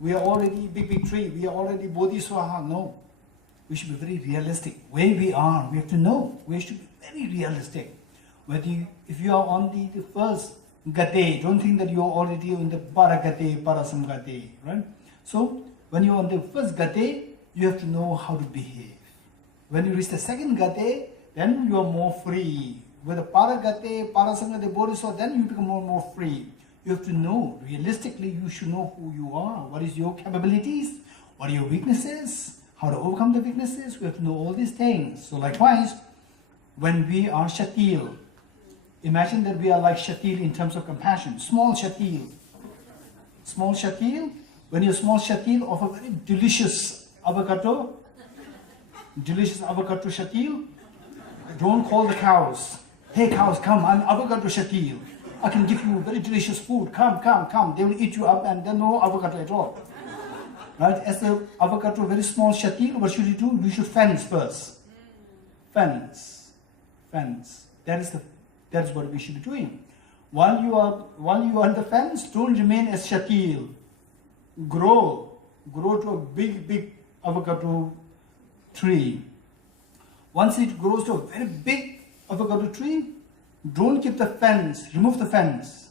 We are already big tree. We are already Bodhisattva. No. We should be very realistic. Where we are, we have to know. We should be very realistic. If you are on the first gate, don't think that you are already on the paragate, parasamgate, right? So, when you are on the first gate, you have to know how to behave. When you reach the second gate, then you are more free. With the paragate, parasamgate, bodhisattva, then you become more free. You have to know, realistically, you should know who you are. What is your capabilities? What are your weaknesses? How to overcome the weaknesses? We have to know all these things. So likewise, when we are shatil, imagine that we are like shatil in terms of compassion. Small shatil. Small shatil, when you're small shatil of a very delicious avocado shatil, don't call the cows. Hey cows, come, I'm avocado shatil. I can give you very delicious food. Come. They will eat you up and then no avocado at all. Right? As the avocado, very small shatil, what should you do? You should fence first. Fence. That is what we should be doing. While you are on the fence, don't remain as shatil. Grow to a big avocado tree. Once it grows to a very big avocado tree, don't keep the fence, remove the fence.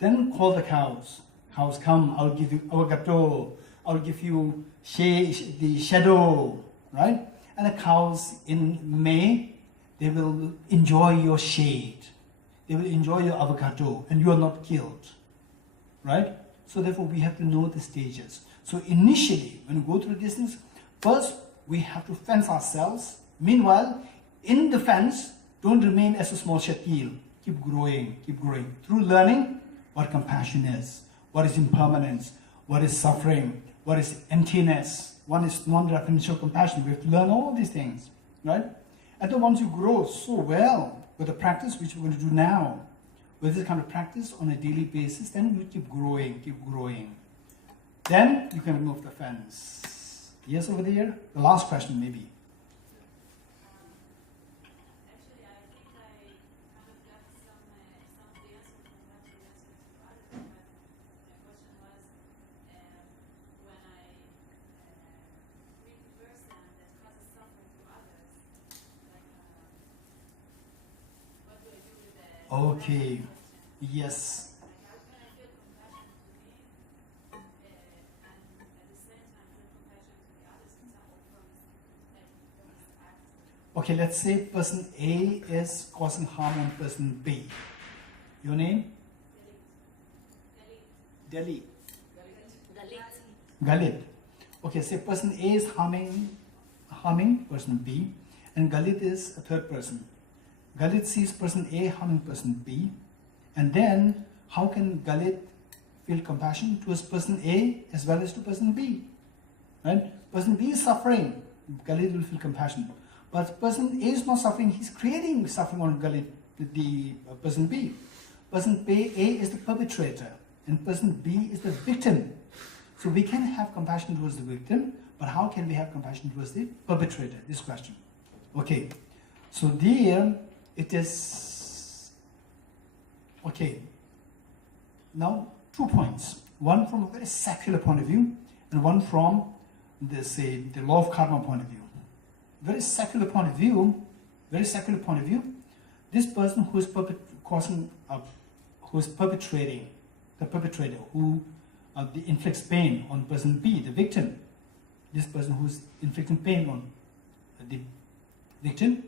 Then call the cows. Cows, come, I'll give you avocado, I'll give you the shadow, right? And the cows in May, they will enjoy your shade. They will enjoy your avocado and you are not killed, right? So therefore we have to know the stages. So initially, when we go through these things, first we have to fence ourselves. Meanwhile, in the fence, don't remain as a small shatil. Keep growing. Through learning what compassion is, what is impermanence, what is suffering, what is emptiness, what is non-referential compassion. We have to learn all these things, right? And then once you grow so well with the practice, which we're going to do now, with this kind of practice on a daily basis, then you keep growing. Then you can remove the fence. Yes, over there? The last question, maybe. Okay, yes. Okay, let's say person A is causing harm on person B. Your name? Delhi. Galit. Okay, say person A is harming person B, and Galit is a third person. Galit sees person A harming person B, and then how can Galit feel compassion towards person A as well as to person B? Right? Person B is suffering, Galit will feel compassion. But person A is not suffering, he's creating suffering on Galit, the person B. Person A is the perpetrator, and person B is the victim. So we can have compassion towards the victim, but how can we have compassion towards the perpetrator? This question. Okay, so there it is. Okay, now 2 points. One from a very secular point of view, and one from the law of karma point of view. Very secular point of view. This person who is perpetrating, the perpetrator who inflicts pain on person B, the victim. This person who is inflicting pain on the victim.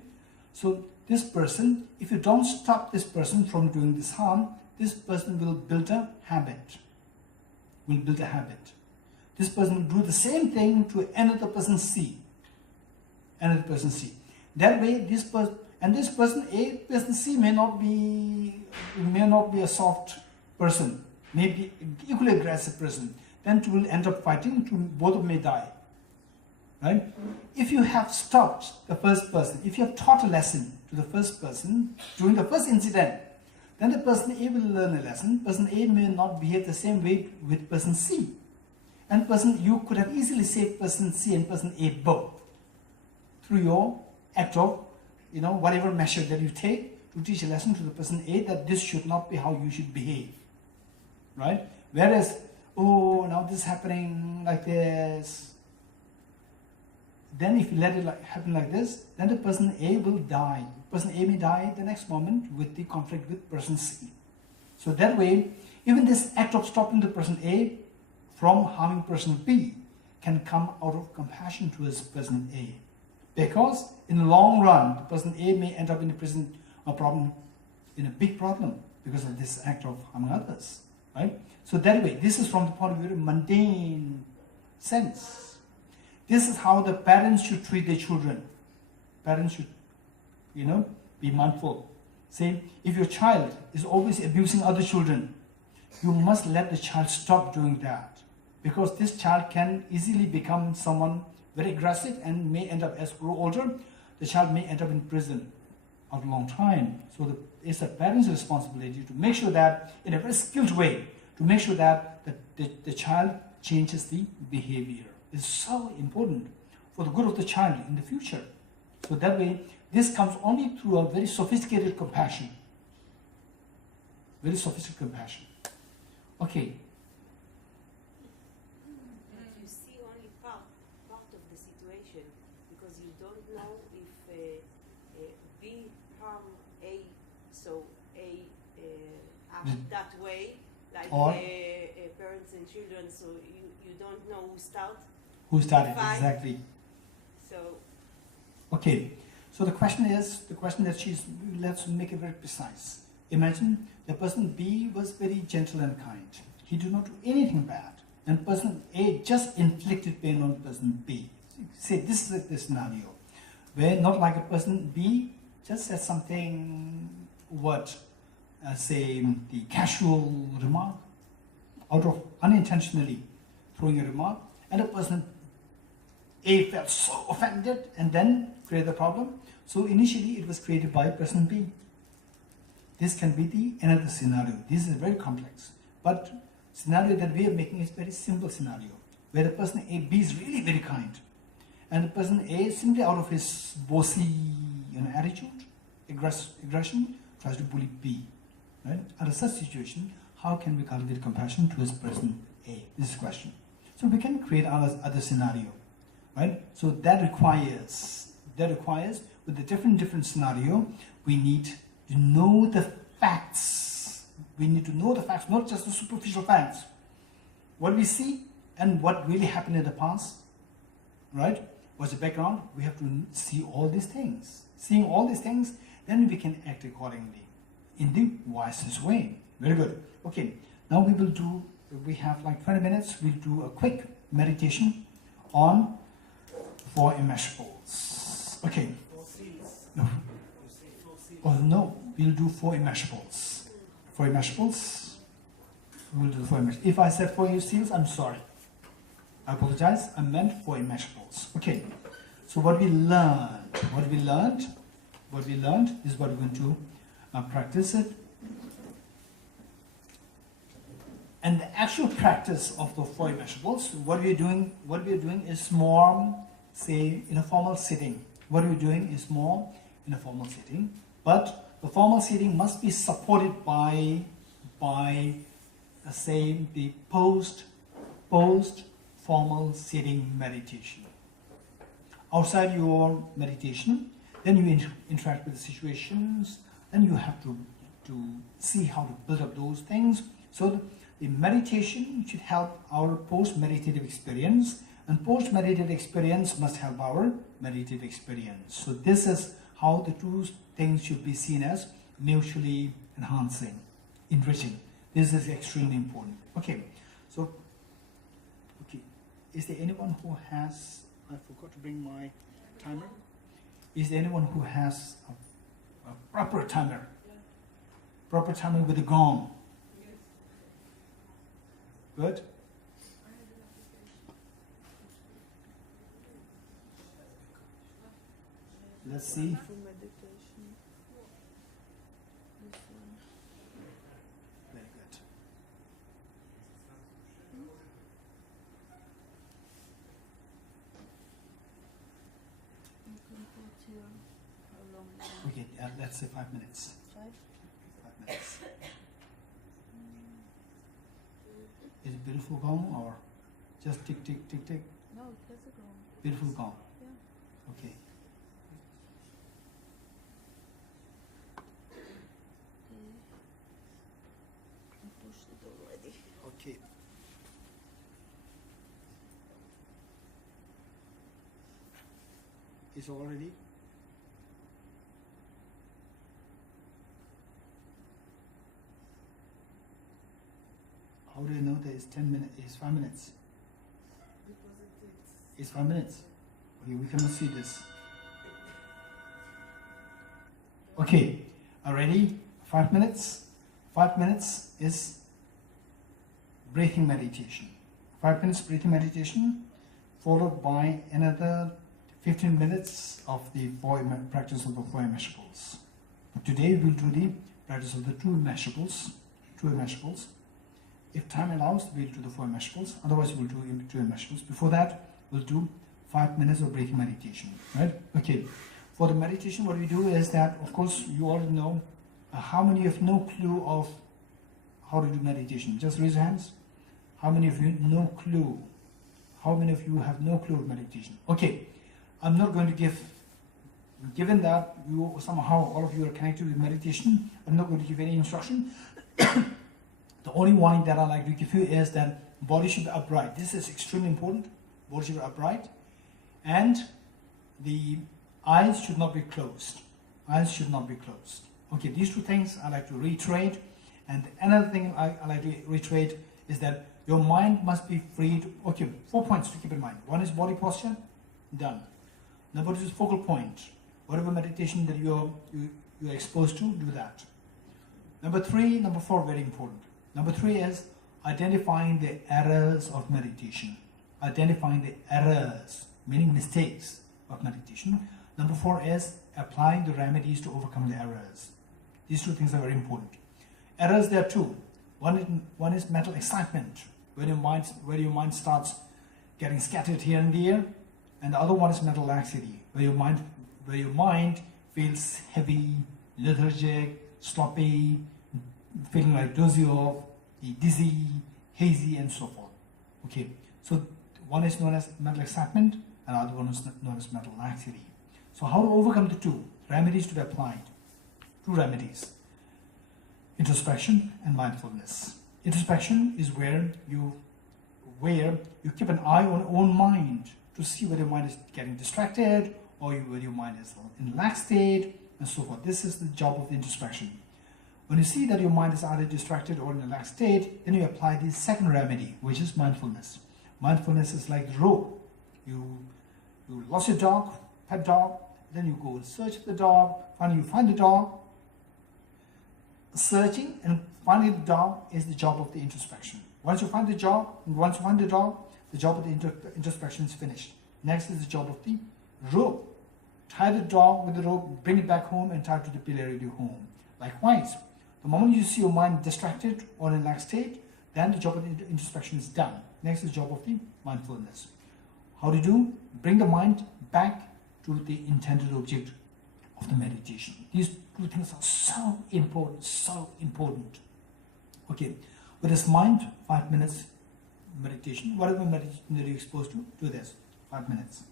So this person, if you don't stop this person from doing this harm, this person will build a habit. This person will do the same thing to another person C. That way, this person A, person C may not be a soft person, maybe equally aggressive person. Then two will end up fighting. Both of them may die. Right? If you have stopped the first person, if you have taught a lesson to the first person during the first incident, then the person A will learn a lesson. Person A may not behave the same way with person C. And you could have easily saved person C and person A both through your act of, whatever measure that you take to teach a lesson to the person A that this should not be how you should behave. Right? Whereas oh, now this is happening like this. Then if you let it happen like this, then the person A will die. Person A may die the next moment with the conflict with person C. So that way, even this act of stopping the person A from harming person B can come out of compassion towards person A. Because in the long run, the person A may end up in a prison or problem, in a big problem because of this act of harming others. Right? So that way, this is from the point of view of mundane sense. This is how the parents should treat their children. Parents should, be mindful. Say, if your child is always abusing other children, you must let the child stop doing that. Because this child can easily become someone very aggressive and may end up, as grow older, the child may end up in prison for a long time. So it's the parent's responsibility to make sure that, in a very skilled way, to make sure that the child changes the behavior. It's so important for the good of the child in the future. So that way, this comes only through a very sophisticated compassion. Very sophisticated compassion. Okay. But you see only part of the situation, because you don't know if B harm A, so A act that way, like parents and children, so you don't know who started exactly. So okay, so the question that let's make it very precise. Imagine the person B was very gentle and kind. He did not do anything bad, and person A just inflicted pain on person B. Say this is the scenario where not like a person B just said something, say the casual remark, out of unintentionally throwing a remark, and a person A felt so offended and then created the problem. So initially it was created by person B. This can be another scenario. This is very complex, but scenario that we are making is very simple scenario, where the person A, B is really very kind, and the person A simply out of his bossy attitude, aggression, tries to bully B. Right? Under such situation, how can we cultivate compassion towards person A? This is the question. So we can create other scenario, right? So that requires with the different scenario, we need to know the facts. We need to know the facts, not just the superficial facts. What we see and what really happened in the past, right? What's the background? We have to see all these things. Seeing all these things, then we can act accordingly in the wisest way. Very good. Okay, now we have like 20 minutes. We'll do a quick meditation on 4 immeasurables. Okay. No. Oh no, we'll do 4 immeasurables. 4 immeasurables. We'll do 4 immeasurables. If I said 4 seals, I'm sorry. I apologize. I meant 4 immeasurables. Okay. So what we learned is what we're going to practice it. And the actual practice of the 4 immeasurables, what we are doing is more, say, in a formal sitting. What we're doing is more in a formal sitting, but the formal sitting must be supported by say, the post formal sitting meditation. Outside your meditation, then you interact with the situations, then you have to see how to build up those things. So the meditation should help our post-meditative experience, and post-meditative experience must help our meditative experience. So this is how the two things should be seen as mutually enhancing, enriching. This is extremely important. Okay, so, is there anyone who has, I forgot to bring my timer. Is there anyone who has a proper timer? Proper timer with a gong? Good? Let's see. Very good. Okay, let's say 5 minutes. 5 minutes. Is it beautiful gong or just tick, tick, tick, tick? No, it has a gong. Beautiful gong. Yeah. Okay. I pushed it already. Okay. It's already. How do you know that it's 10 minutes? It's 5 minutes. Because It's 5 minutes. Okay, we cannot see this. Okay, are ready? 5 minutes. 5 minutes is breathing meditation. 5 minutes breathing meditation, followed by another 15 minutes of the practice of the 4 immeasurables. But today we'll do the practice of the 2 immeasurables. 2 immeasurables. If time allows, we'll do the 4 immeasurables. Otherwise, we'll do 2 immeasurables. Before that, we'll do 5 minutes of breathing meditation. Right? Okay. For the meditation, what we do is that, of course, you already know. How many have no clue of how to do meditation? Just raise your hands. How many of you no clue? How many of you have no clue of meditation? Okay. I'm not going to give. Given that you somehow all of you are connected with meditation, I'm not going to give any instruction. The only warning that I like to give you is that body should be upright. This is extremely important. Body should be upright. And the eyes should not be closed. Eyes should not be closed. Okay, these 2 things I like to reiterate. And another thing I like to reiterate is that your mind must be freed. Okay, 4 points to keep in mind. 1 is body posture. Done. Number 2 is focal point. Whatever meditation that you're exposed to, do that. Number 4, very important. Number 3 is identifying the errors of meditation. Identifying the errors, meaning mistakes of meditation. Number 4 is applying the remedies to overcome the errors. These 2 things are very important. Errors, there are 2. One is mental excitement, where your mind starts getting scattered here and there, and the other one is mental laxity, where your mind feels heavy, lethargic, sloppy, feeling like dozy off, dizzy, hazy, and so forth. Okay, so one is known as mental excitement, and the other one is known as mental laxity. So how to overcome the 2? Remedies to be applied. 2 remedies. Introspection and mindfulness. Introspection is where you keep an eye on your own mind to see whether your mind is getting distracted or whether your mind is in lax state and so forth. This is the job of the introspection. When you see that your mind is either distracted or in a lax state, then you apply the second remedy, which is mindfulness. Mindfulness is like the rope. You lost your dog, pet dog, then you go and search for the dog, finally you find the dog. Searching and finding the dog is the job of the introspection. Once you find the dog, the job of the introspection is finished. Next is the job of the rope. Tie the dog with the rope, bring it back home and tie it to the pillar of your home. Likewise, the moment you see your mind distracted or in lax state, then the job of the introspection is done. Next is the job of the mindfulness. How to do? Bring the mind back to the intended object of the meditation. These 2 things are so important. Okay, with this mind, 5 minutes meditation. Whatever meditation that you're exposed to, do this. 5 minutes.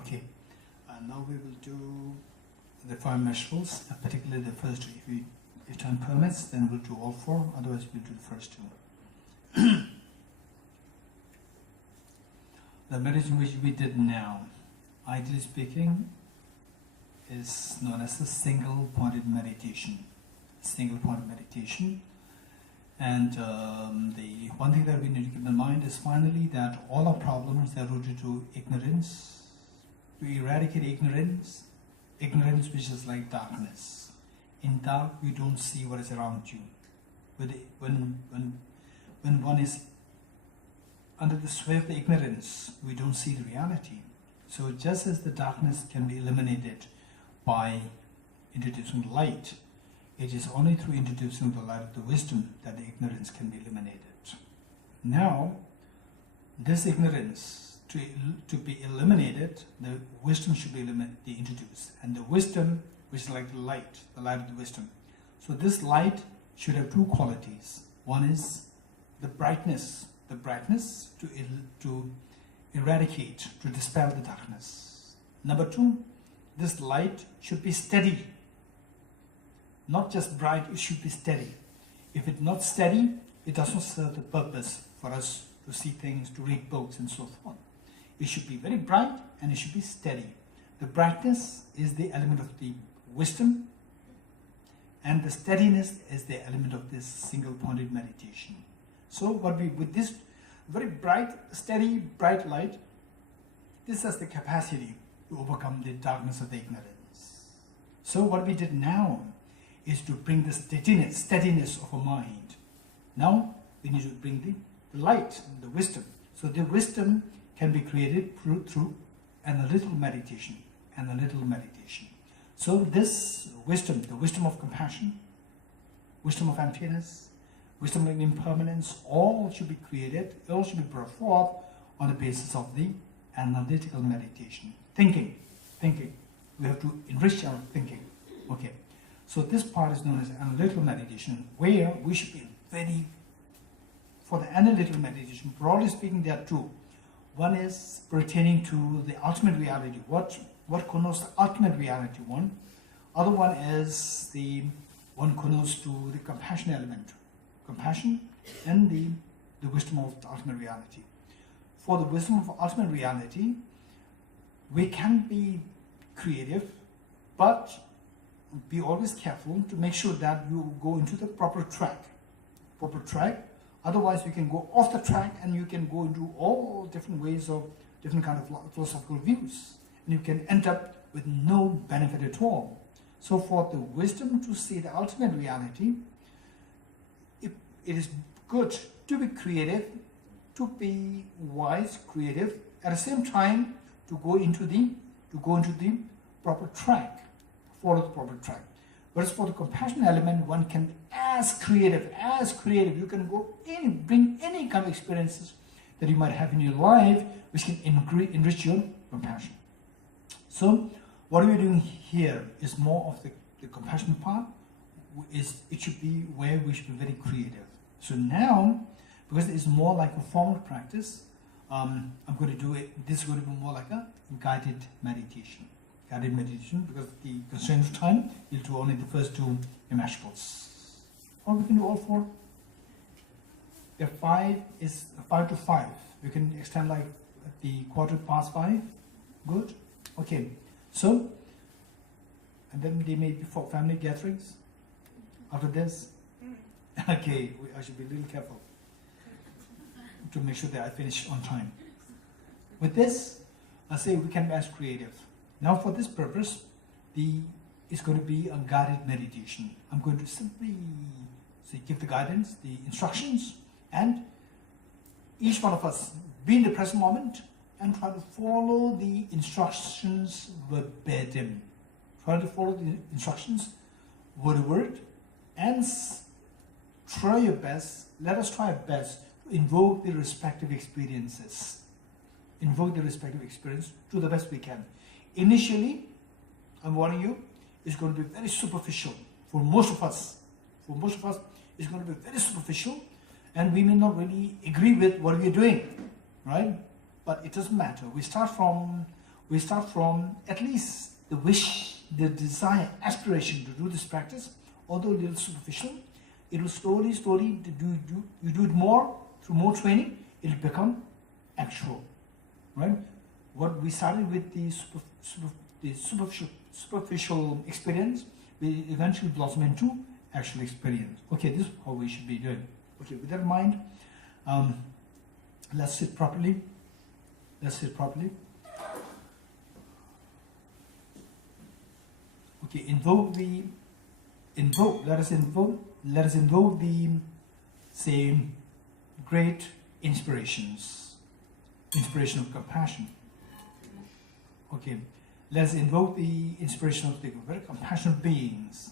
Okay, now we will do the 5 immeasurables, particularly the first two. If time permits, then we'll do all 4, otherwise we'll do the first 2. The meditation which we did now, ideally speaking, is known as the single-pointed meditation. Single-pointed meditation. And the one thing that we need to keep in mind is finally that all our problems are rooted to ignorance. We eradicate ignorance, ignorance which is like darkness. In dark, you don't see what is around you. When one is under the sway of the ignorance, we don't see the reality. So just as the darkness can be eliminated by introducing light, it is only through introducing the light of the wisdom that the ignorance can be eliminated. Now, this ignorance, to be eliminated, the wisdom should be introduced. And the wisdom, which is like the light of the wisdom. So this light should have 2 qualities. One is the brightness to eradicate, to dispel the darkness. Number 2, this light should be steady. Not just bright, it should be steady. If it's not steady, it doesn't serve the purpose for us to see things, to read books and so forth. It should be very bright and it should be steady. The brightness is the element of the wisdom, and the steadiness is the element of this single-pointed meditation. So with this very bright, steady, bright light, this has the capacity to overcome the darkness of the ignorance. So what we did now is to bring the steadiness of our mind. Now we need to bring the light, the wisdom. So the wisdom can be created through analytical meditation. So this wisdom, the wisdom of compassion, wisdom of emptiness, wisdom of impermanence, all should be created, all should be brought forth on the basis of the analytical meditation. Thinking. We have to enrich our thinking. Okay. So this part is known as analytical meditation, where we should be very, for the analytical meditation, broadly speaking, there are 2. One is pertaining to the ultimate reality, what connotes the ultimate reality, one. Other one is the one connotes to the compassion element, compassion and the wisdom of the ultimate reality. For the wisdom of ultimate reality, we can be creative, but be always careful to make sure that you go into the proper track. Otherwise, you can go off the track and you can go into all different ways of different kind of philosophical views, and you can end up with no benefit at all. So for the wisdom to see the ultimate reality, it is good to be creative, to be wise, creative, at the same time to go into the proper track, follow the proper track. Whereas for the compassion element, one can be as creative. You can go bring any kind of experiences that you might have in your life, which can enrich your compassion. So what we're doing here is more of the compassion part. It should be where we should be very creative. So now, because it's more like a formal practice, I'm going to do it. This is going to be more like a guided meditation. Because the constraint of time, you'll do only the first 2 immeasurables. Or we can do all 4. If 5 is 5 to 5, we can extend like the 5:15. Good? Okay. So, and then they may be for family gatherings after this. Okay, I should be a little careful to make sure that I finish on time. With this, I say we can be as creative. Now for this purpose, it's going to be a guided meditation. I'm going to simply give the guidance, the instructions, and each one of us be in the present moment and try to follow the instructions verbatim. Try to follow the instructions word to word, and try your best, let us try our best to invoke the respective experiences. Invoke the respective experience to the best we can. Initially, I'm warning you, it's going to be very superficial for most of us. It's going to be very superficial, and we may not really agree with what we're doing, right? But it doesn't matter. We start from we start from at least the wish, the desire, aspiration to do this practice, although a little superficial. It will slowly, you do it more, through more training, it will become actual, right? What we started with the superficial experience, we eventually blossom into actual experience. Okay, this is how we should be doing. Okay, with that in mind, let's sit properly. Let's sit properly. Okay, let us invoke the same great inspirations, inspiration of compassion. Okay, let us invoke the inspiration of the very compassionate beings.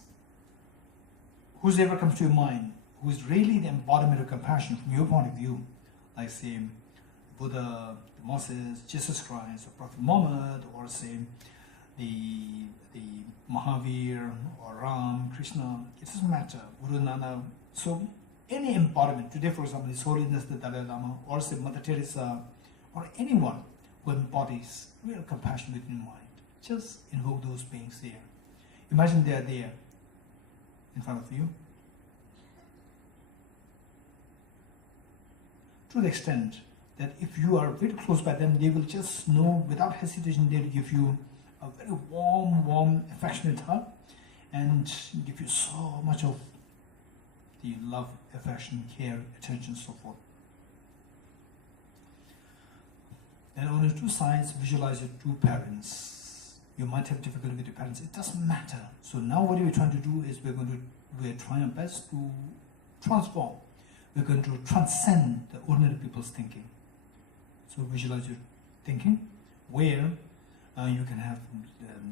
Whoever comes to your mind, who is really the embodiment of compassion from your point of view, like say Buddha, Moses, Jesus Christ, or Prophet Muhammad, or say the Mahavir, or Ram, Krishna, it doesn't matter, Guru Nanak. So any embodiment, today for example, His Holiness the Dalai Lama, or say Mother Teresa, or anyone who embodies real compassion within your mind, just invoke those beings there. Imagine they are there in front of you. To the extent that if you are very close by them, they will just know without hesitation, they will give you a very warm, affectionate hug and give you so much of the love, affection, care, attention, so forth. And on the two sides, visualize your two parents. You might have difficulty with your parents, it doesn't matter. So now what we're trying to do is we're trying our best to transform. We're going to transcend the ordinary people's thinking. So visualize your thinking, where you can have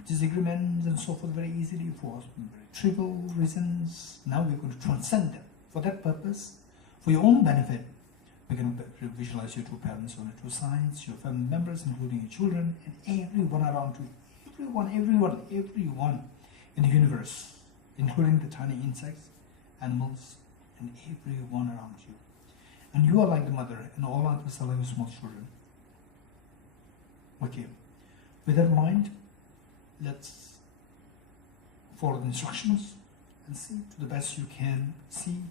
disagreements and so forth very easily for very trivial reasons. Now we're going to transcend them. For that purpose, for your own benefit, we're going to visualize your two parents on the two sides, your family members, including your children, and everyone around you. Everyone in the universe, including the tiny insects, animals, and everyone around you. And you are like the mother, and all others are like small children. Okay, with that in mind, let's follow the instructions and see to the best you can, see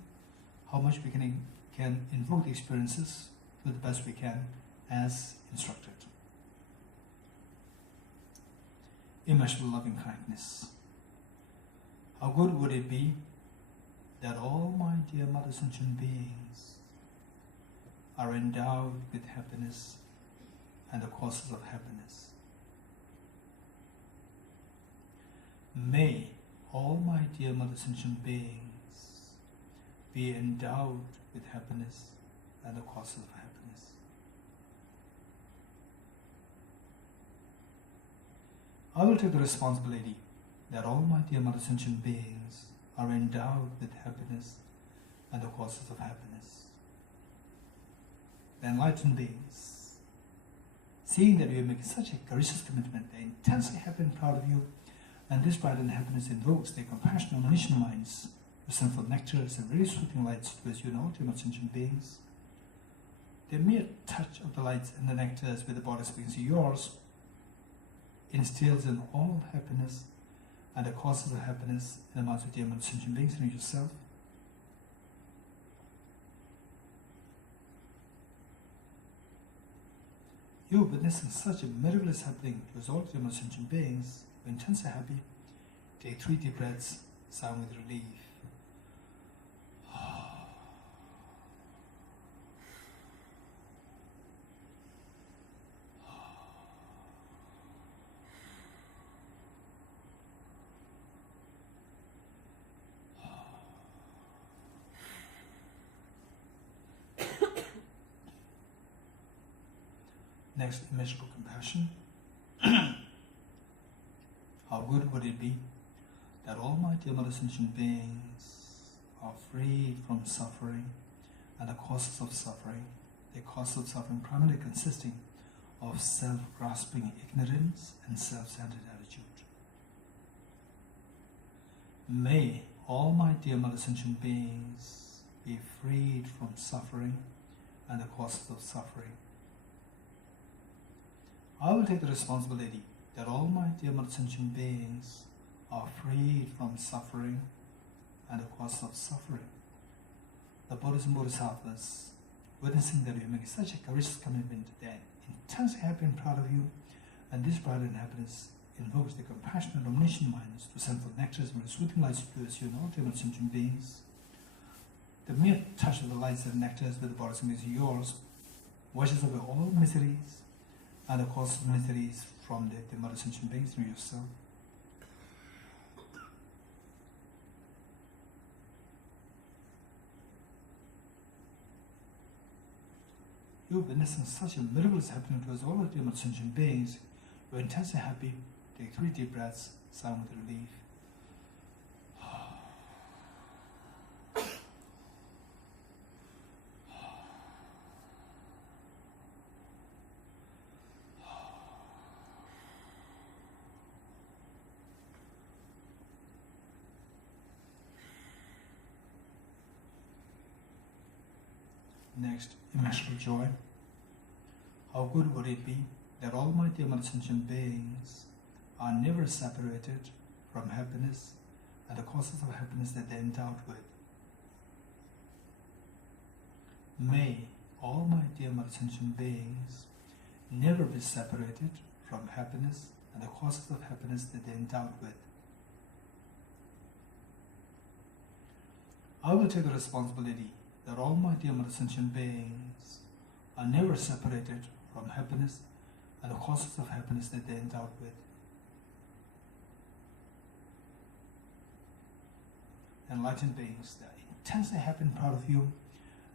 how much we can invoke the experiences to the best we can as instructed. Immeasurable loving kindness. How good would it be that all my dear Mother Sentient beings are endowed with happiness and the causes of happiness. May all my dear Mother Sentient beings be endowed with happiness and the causes of happiness. I will take the responsibility that all my dear Mother Sentient beings are endowed with happiness and the causes of happiness. The enlightened beings, seeing that you are making such a courageous commitment, they are intensely happy and proud of you, and this pride and happiness invokes their compassionate, omniscient minds to send forth nectars and very soothing lights towards you, all dear sentient beings. The mere touch of the lights and the nectars with the bodies beings of yours instills in all happiness and the causes of happiness in the minds of dear sentient beings and yourself. You are witnessing such a miraculous happening to all dear sentient beings. You're intensely happy. Take 3 deep breaths, sound with relief. Next, immeasurable compassion. How good would it be that all my dear Mother Sentient beings are freed from suffering and the causes of suffering, the causes of suffering primarily consisting of self-grasping ignorance and self-centered attitude. May all my dear Mother Sentient beings be freed from suffering and the causes of suffering. I will take the responsibility that all my dear sentient beings are freed from suffering and the cause of suffering. The Buddhas and Bodhisattvas, witnessing that you make such a courageous commitment, they are intensely happy and proud of you, and this pride and happiness invokes the compassionate omniscient minds to send forth nectars and soothing lights to you and all dear sentient beings. The mere touch of the lights and nectars with the bodies and is yours, washes away all miseries and the cause of miseries from the mother sentient beings from yourself. You're witnessing such a miracle is happening to us all of the sentient beings. You're intensely happy. Take 3 deep breaths, sound with relief. Next, immeasurable joy. How good would it be that all my dear sentient beings are never separated from happiness and the causes of happiness that they are endowed with. May all my dear sentient beings never be separated from happiness and the causes of happiness that they are endowed with. I will take the responsibility that all my dear sentient beings are never separated from happiness and the causes of happiness that they are endowed with. Enlightened beings, they are intensely happy and proud of you,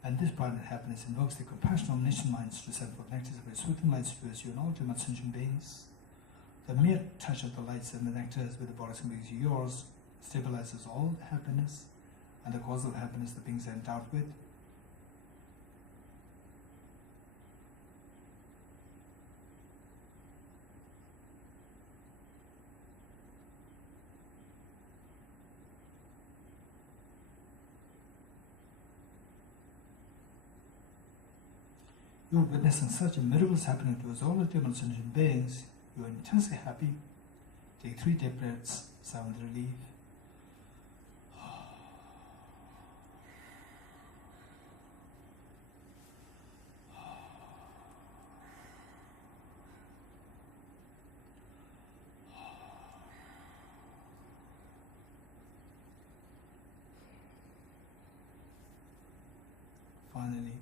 and this pride and happiness invokes the compassionate omniscient minds to send forth nectars of soothing lights towards you and all dear sentient beings. The mere touch of the lights and the nectars with the bodies and beings yours stabilizes all the happiness and the cause of happiness the beings are endowed with. You are witnessing such a miracle is happening to us all the dear sentient beings. You are intensely happy. Take 3 deep breaths, sound relief. Finally,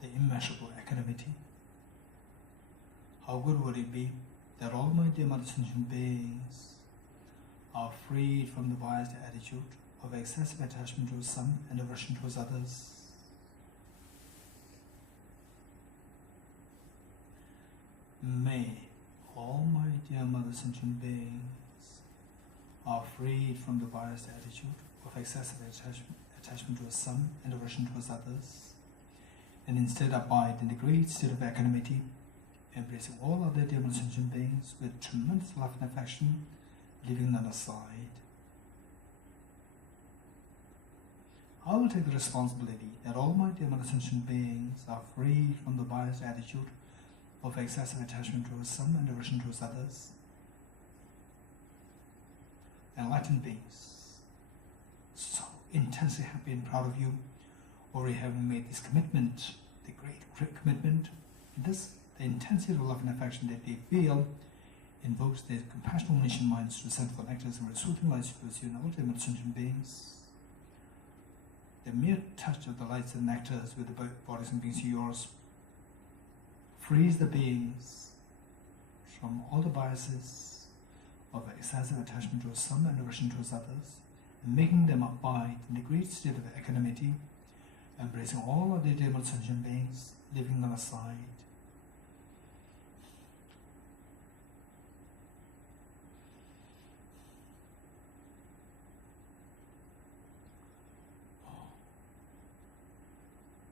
the immeasurable equanimity. How good would it be that all my dear sentient beings are freed from the biased attitude of excessive attachment towards some and aversion towards others. May all my dear sentient beings are freed from the biased attitude of excessive attachment towards some and aversion towards others, and instead abide in the great state of equanimity, embracing all other dear sentient beings with tremendous love and affection, leaving none aside. I will take the responsibility that all my dear sentient beings are freed from the biased attitude of excessive attachment towards some and aversion towards others. Enlightened beings, so intensely happy and proud of you, already having made this commitment, the great commitment. This, the intensity of love and affection that they feel, invokes their compassionate omniscient minds to send for nectars and soothing lights towards you and all dear sentient beings. The mere touch of the lights and nectars with the bodies and beings yours frees the beings from all the biases of excessive attachment towards some and aversion towards others, and making them abide in the great state of equanimity, embracing all of the dear sentient beings, leaving them aside.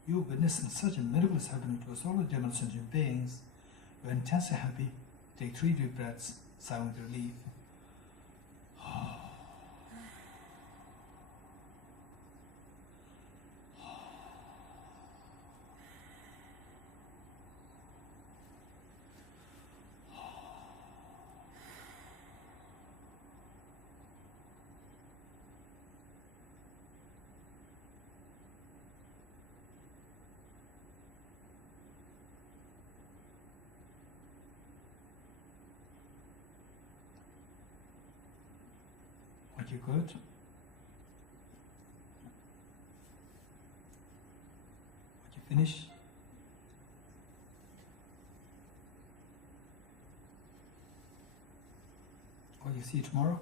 You are witnessing such a miracle is happening to us all the dear sentient beings. You are intensely happy. Take 3 deep breaths, sigh with relief. Thank you, good. What you finish? What you see tomorrow?